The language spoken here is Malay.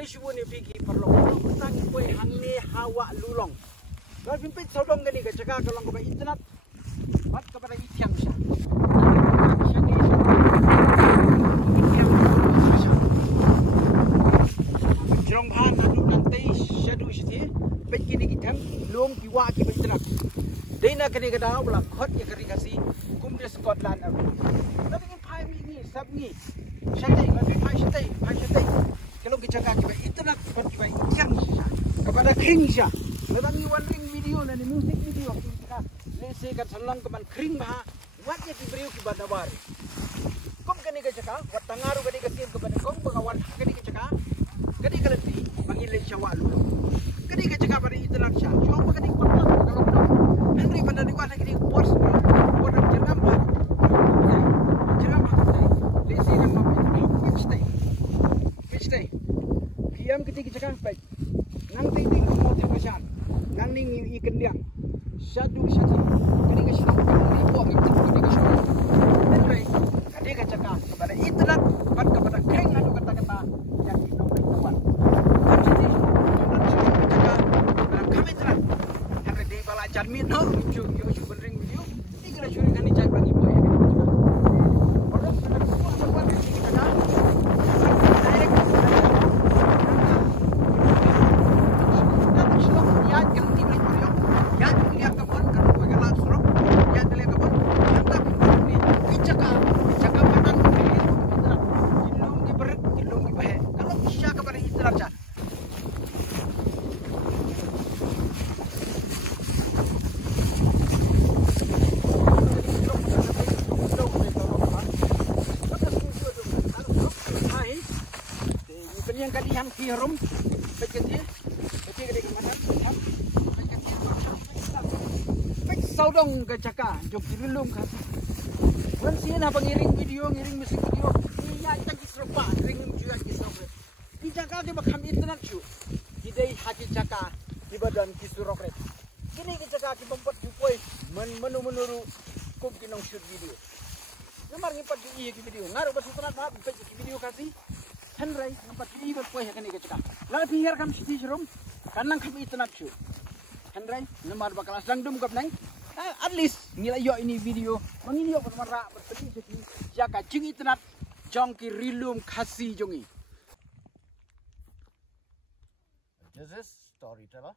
Rishu ni pigi perlu tang kue hangni hawa lulong. Kalau pimpin sodong gani ke cakap kalau kau internet, mat kepada ityang sah. Jerong bahan nadu nanti syadu sih, begini kita lom kiwa kita internet. Dina kini kita ulang hot ya kari kasih hukum di Scotland. Tapi ini pai ni sab ni, syadai, pai syadai. Kalau kita cakap kita internet, kita ityang sah kepada king sah. Memang ni wandering video ni music video kita lese kat selang keman kering bah wat ye diberiu ki badawar kom kani ka caka wat tangaru kani ka kim kepada kom bagawan kani ka caka kani ka lenti panggil Jawa lu kani ka caka pada internet sya coba kani kontak kalau henry pada di wana kani pos kodam jengam bah lese kan mau pitch stay PM kiti ka caka baik nang ting mau terpasan nang ning ikan dia syadu syati kini ke sini ni buat itu kini ke sini dan baik kini ke cakap kepada internet kepada kering anu kata-kata yang kita buat jadi cakap dalam kami internet hari di bala jarmin no you bering video ini kena curi kan dicari bagi boy orang sudah semua buat ini kita yang kali yang kirim begitu begitu ke mana begitu saudong ke caka jok dilum kasih bukan sih na pengiring video ngiring musik video iya tak kisropa ngiring juga kisropa di caka ke bakam internet cu di dai hati caka di badan kisrokret kini ke caka ke membuat jupoi menuru kum kinong shoot video ngamar ngipat di video ngaruh basutrat ha video kasih Henry, nampak ini berkuah kan ini kecak. Lalu pinggir kami sini serum, kanang kami itu nak shoot. Henry, nomor bakal asang dum kap neng. At least nilai yo ini video, mengini yo permara bertemu sini. Jaka jeng itu nak jongki rilum kasih jongi. This is storyteller.